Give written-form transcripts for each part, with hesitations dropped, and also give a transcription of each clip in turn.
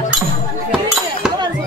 Come on.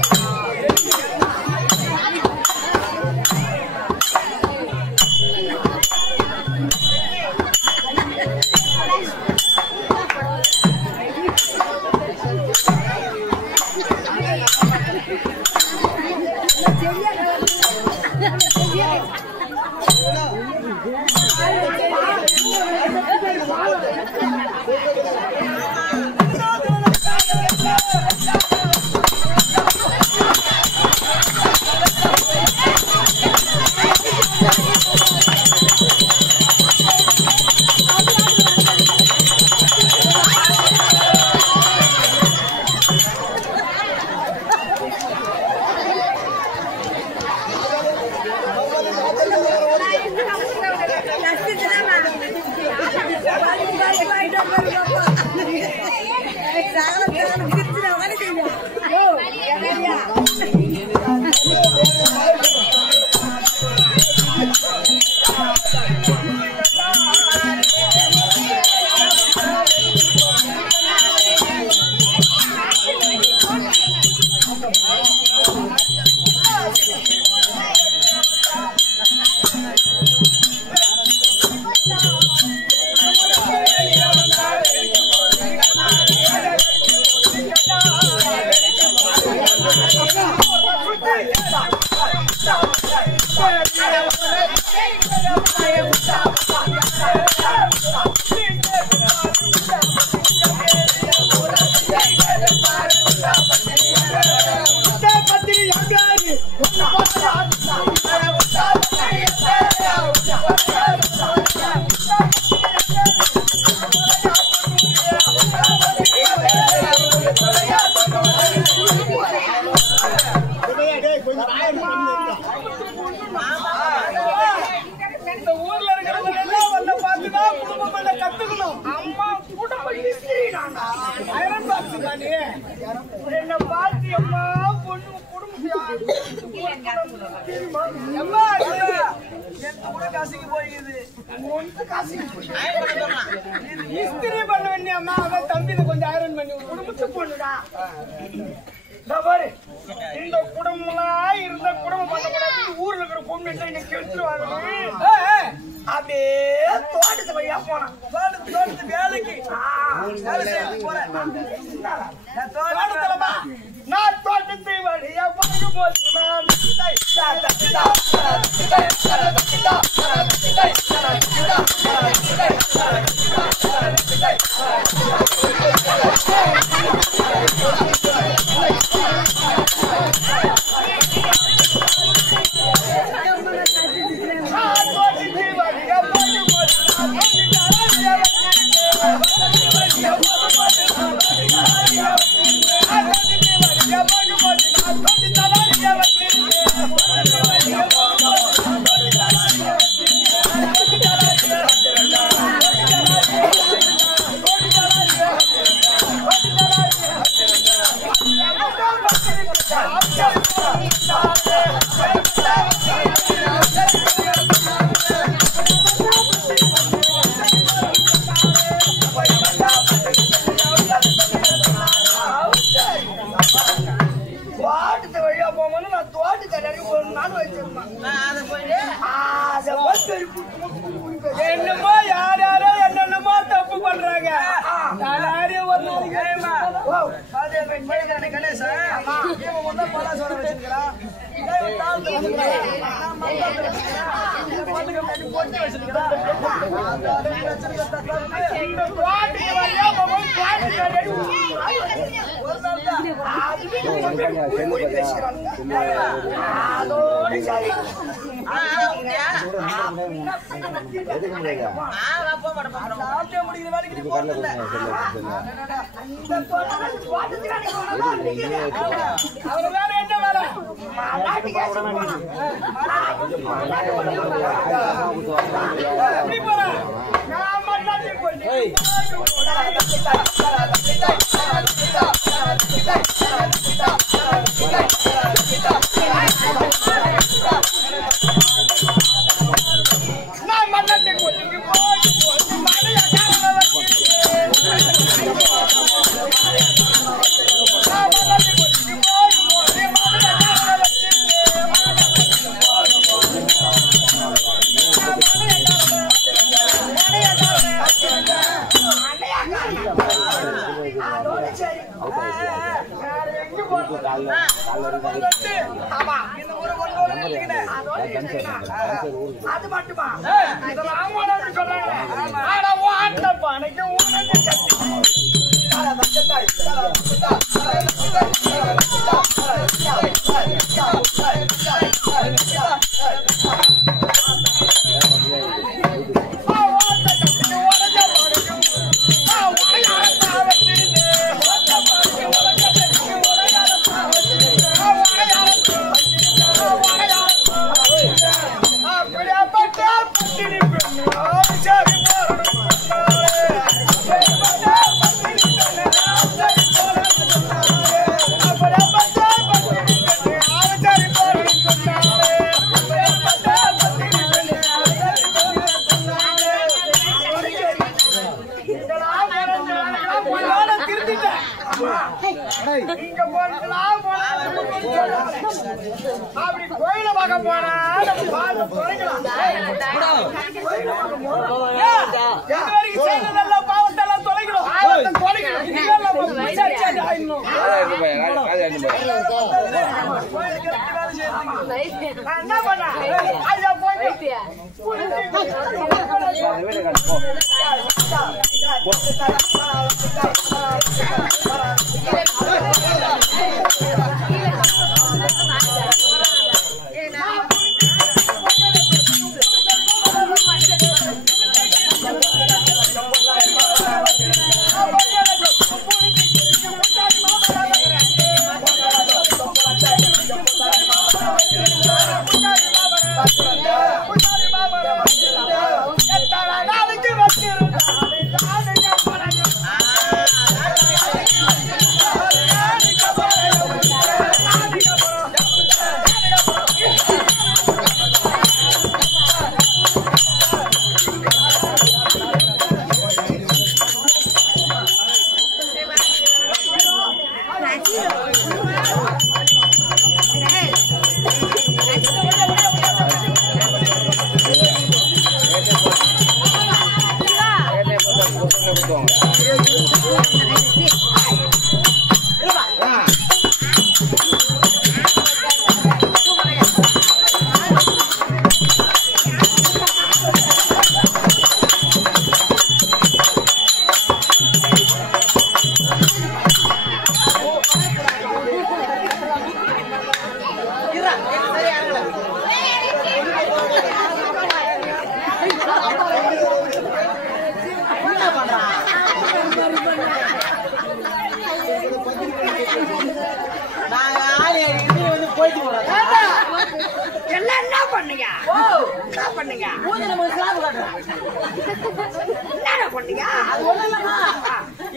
அது மட்டுமா பானைக்கு அப்படி கோயில பார்க்க போனா பாவத்தெல்லாம் தொலைக்கணும் என்ன பண்ண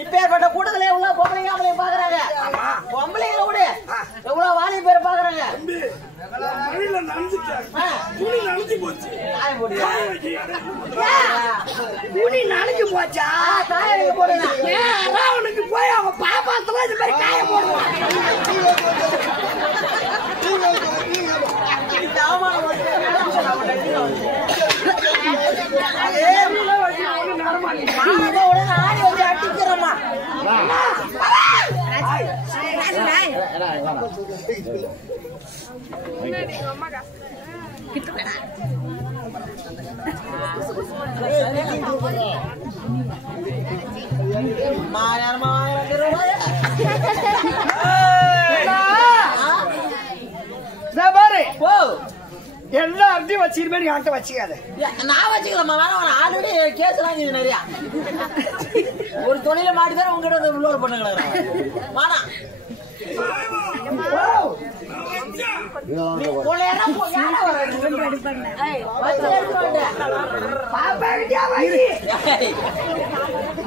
இப்பேற்பட்ட கூட்டத்திலே உள்ள பொம்பளைங்க அவளையும் பாக்குறாங்க. பொம்பளைங்களை விட எவ்வளவு வாலி பேர் பாக்குறாங்க. துணி நனைஞ்சு போச்சா அவனுக்கு போய் அவன் பாப்பாத்துல இந்த மாதிரி காய போடுவான். எல்லா அர்த்தம் வச்சிருமே நீ ஆட்ட வச்சுக்காத. நான் வச்சுக்கலாமா வேணாம். ஆல்ரெடி கேஸ் எல்லாம் நிறைய ஒரு தொழில மாட்டிதான் உங்ககிட்ட உள்ளோடு பண்ணுங்க வேணாம்.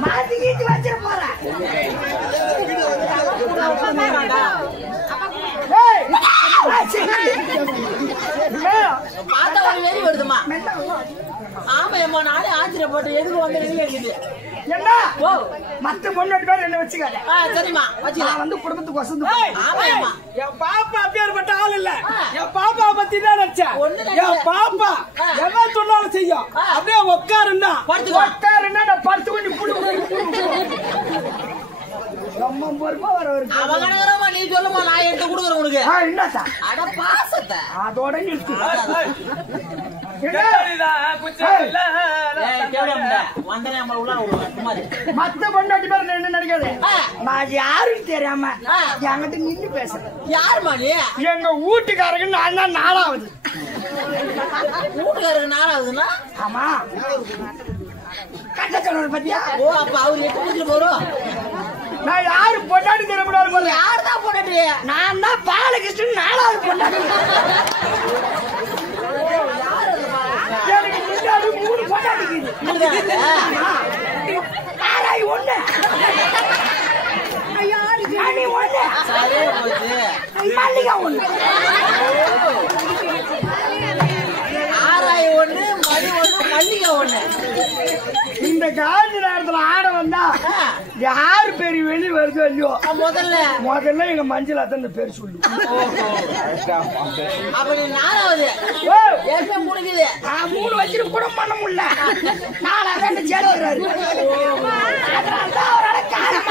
மாத்திக்கிட்டு வச்சிட போறேன். பார்த்தா ஒரு வெறி வருதுமா. ஆமா அம்மா நானே ஆச்சரியப்பட்டு எதுக்கு வந்து இருக்குது என்ன மத்த பொண்ணு பேர் என்ன வச்சுக்காத. சரிம்மா வச்சு நான் வந்து குடும்பத்துக்கு வசந்து. ஆமா என் பாப்பா அப்பேற்பட்ட ஆள் இல்ல. என் பாப்பா பத்தி தான் நினைச்சேன். என் பாப்பா என்ன சொன்னாலும் செய்யும். அப்படியே உட்காருன்னா உட்காருன்னா நான் படுத்து கொண்டு புடு ரொம்ப பொறுப்பா வர நீ சொல்லுமா நான் எடுத்து கொடுக்குறேன் உனக்கு. என்னத்தா அட பாசத்தை அதோட நிறுத்து. மத்த பொண்டாட்டி பேர் என்ன நடிக்காது. நான் யாருன்னு தெரியாம என்கிட்ட நின்று பேசுறேன். யாருமா நீ? எங்க வீட்டுக்காரங்க நான் தான் 4வது. வீட்டுக்காரருக்கு 4வதுன்னா? ஆமா கட்டச்சொல்ல பத்தியா? ஓ அப்ப அவரு 8 முடிச்சு போறோம். நான் யாரு பொண்டாட்டி தெரியப்படாது போல. யாருதான் பொண்டாட்டி? நான் தான் பாலகிருஷ்ணன் 4வது பொண்டாட்டி. எனக்கு முன்னாடி 3 பொண்டாட்டிக்குது. ஆராய் ஒண்ணு மணி ஒண்ணு மல்லிகா ஒண்ணு. ஆராய் ஒண்ணு மணி ஒண்ணு மல்லிகை ஒண்ணு. இந்த காந்தி நேரத்துல ஆட வந்தா யாரு பேரு வெளியே வருதோ இல்லையோ முதல்ல எங்க மஞ்சள் அத்தனை பேர் சொல்லு. அப்ப நீ 4வது முடிக்குது. 3 வச்சுட்டு கூட பண்ண முடியல. 4வது சேர்க்கிறாரு. அதனால தான் அவரால் காலம்